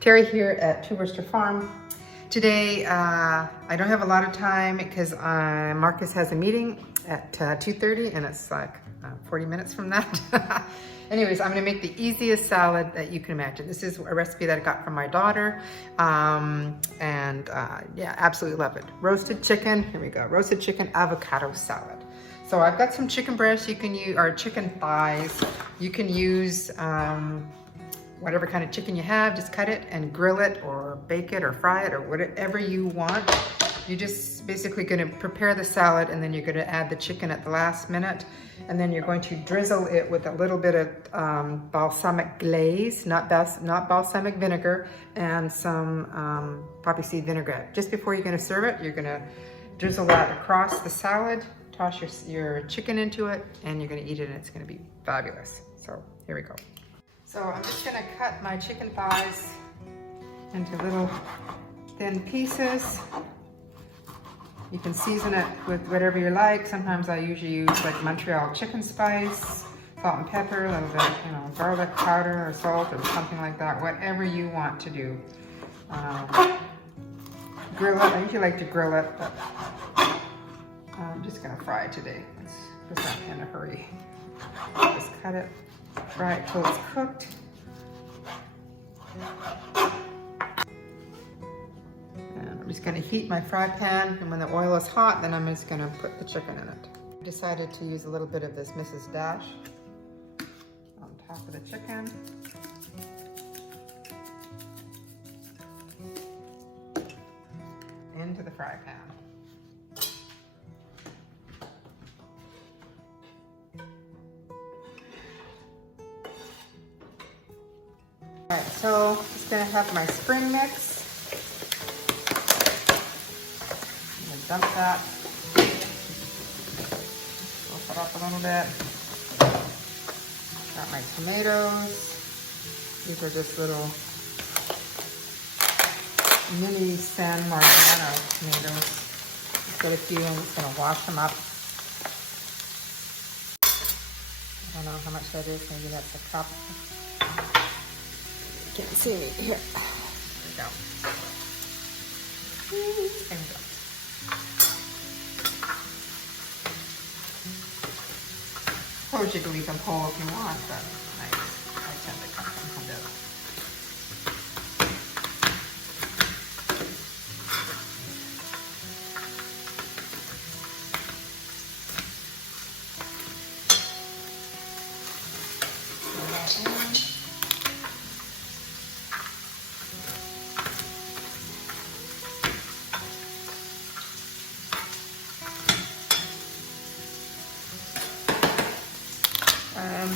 Terry here at Two Worcester Farm. Today, I don't have a lot of time because Marcus has a meeting at 2:30 and it's like 40 minutes from that. Anyways, I'm gonna make the easiest salad that you can imagine. This is a recipe that I got from my daughter. Yeah, absolutely love it. Roasted chicken, here we go. Roasted chicken avocado salad. So I've got some chicken breasts you can use, or chicken thighs. You can use whatever kind of chicken you have, just cut it and grill it or bake it or fry it or whatever you want. You're just basically gonna prepare the salad and then you're gonna add the chicken at the last minute. And then you're going to drizzle it with a little bit of balsamic glaze, not balsamic vinegar, and some poppy seed vinaigrette. Just before you're gonna serve it, you're gonna drizzle that across the salad, toss your chicken into it, and you're gonna eat it and it's gonna be fabulous. So here we go. So I'm just gonna cut my chicken thighs into little thin pieces. You can season it with whatever you like. Sometimes I usually use like Montreal chicken spice, salt and pepper, a little bit, garlic powder or salt or something like that, whatever you want to do. Grill it, I usually like to grill it, but I'm just gonna fry it today. It's just not in a hurry. Just cut it, fry it till it's cooked. And I'm just gonna heat my fry pan, and when the oil is hot, then I'm just gonna put the chicken in it. I decided to use a little bit of this Mrs. Dash on top of the chicken. Into the fry pan. All right, so just gonna have my spring mix. I'm gonna dump that. Open it up a little bit. Got my tomatoes. These are just little mini San Marzano tomatoes. Just get a few and just gonna wash them up. I don't know how much that is, maybe that's a cup. You can't see me here. There we go. There we go. I suppose you can leave them whole if you want, but I tend to cut them a bit.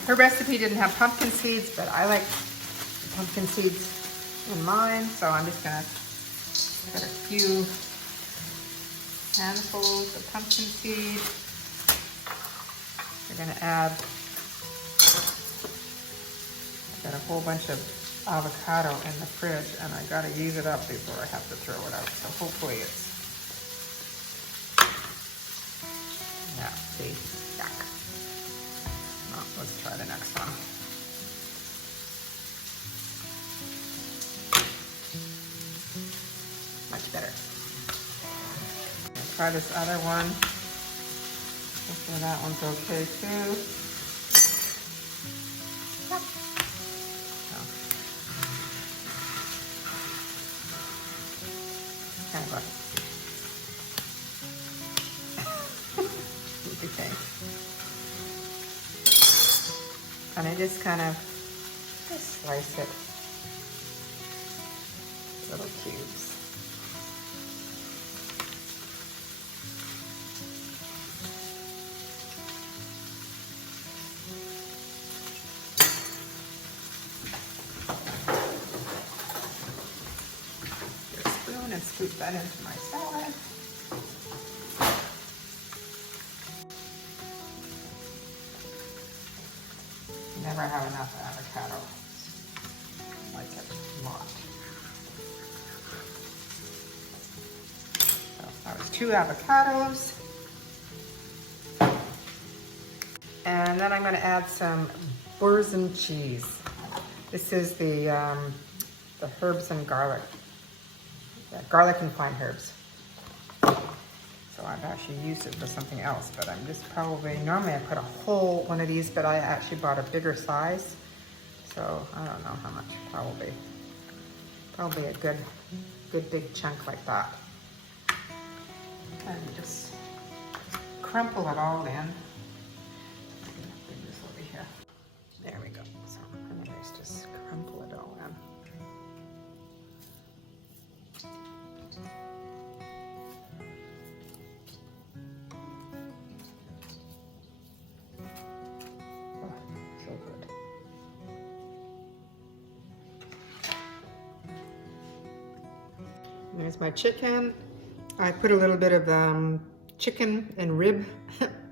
Her recipe didn't have pumpkin seeds, but I like pumpkin seeds in mine, so I'm just gonna put a few handfuls of pumpkin seed. We're gonna add, I've got a whole bunch of avocado in the fridge and I gotta use it up before I have to throw it out, so hopefully it's, yeah, see, yuck. Oh, let's try the next one. Much better. Let's try this other one. Hopefully that one's okay too. Yep. Oh. Kind of what do you think? And I just kind of slice it, little cubes. Get a spoon and scoop that into my salad. Never have enough avocado. I like it a lot. So that was 2 avocados. And then I'm going to add some boursin cheese. This is the the herbs and garlic. Yeah, garlic and fine herbs. So I've actually used it for something else, but I'm just probably, normally I put a whole one of these, but I actually bought a bigger size. So I don't know how much, probably a good big chunk like that. And just crumple it all in. Bring this over here. There we go. So anyways, just crumple it all in. So good. There's my chicken. I put a little bit of chicken and rib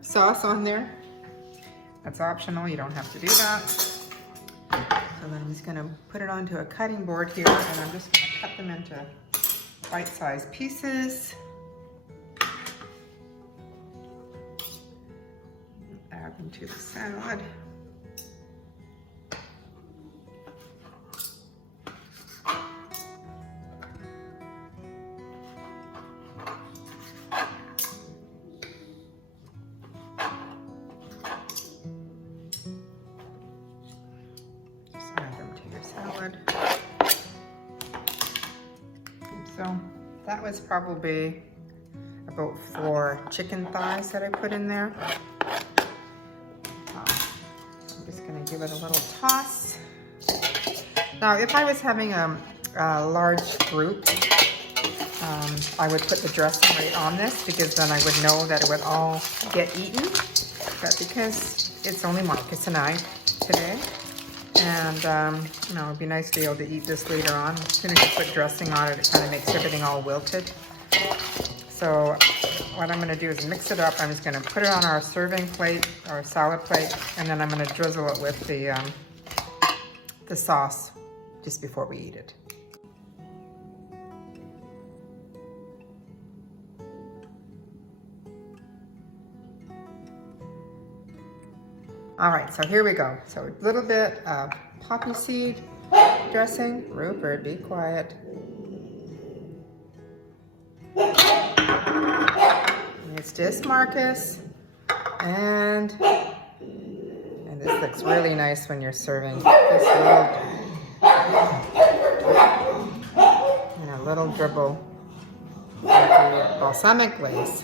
sauce on there. That's optional, you don't have to do that. So then I'm just gonna put it onto a cutting board here, and I'm just gonna cut them into bite-sized pieces. Add them to the salad. So that was probably about 4 chicken thighs that I put in there. I'm just gonna give it a little toss. Now, if I was having a large group, I would put the dressing right on this, because then I would know that it would all get eaten. But because it's only Marcus and I today, and you know, it'd be nice to be able to eat this later on. As soon as you put dressing on it, it kind of makes everything all wilted. So what I'm going to do is mix it up. I'm just going to put it on our serving plate, our salad plate, and then I'm going to drizzle it with the sauce just before we eat it. All right, so here we go. So a little bit of poppy seed dressing. Rupert, be quiet. It's just Marcus. And this looks really nice when you're serving this little, and a little dribble of the balsamic glaze.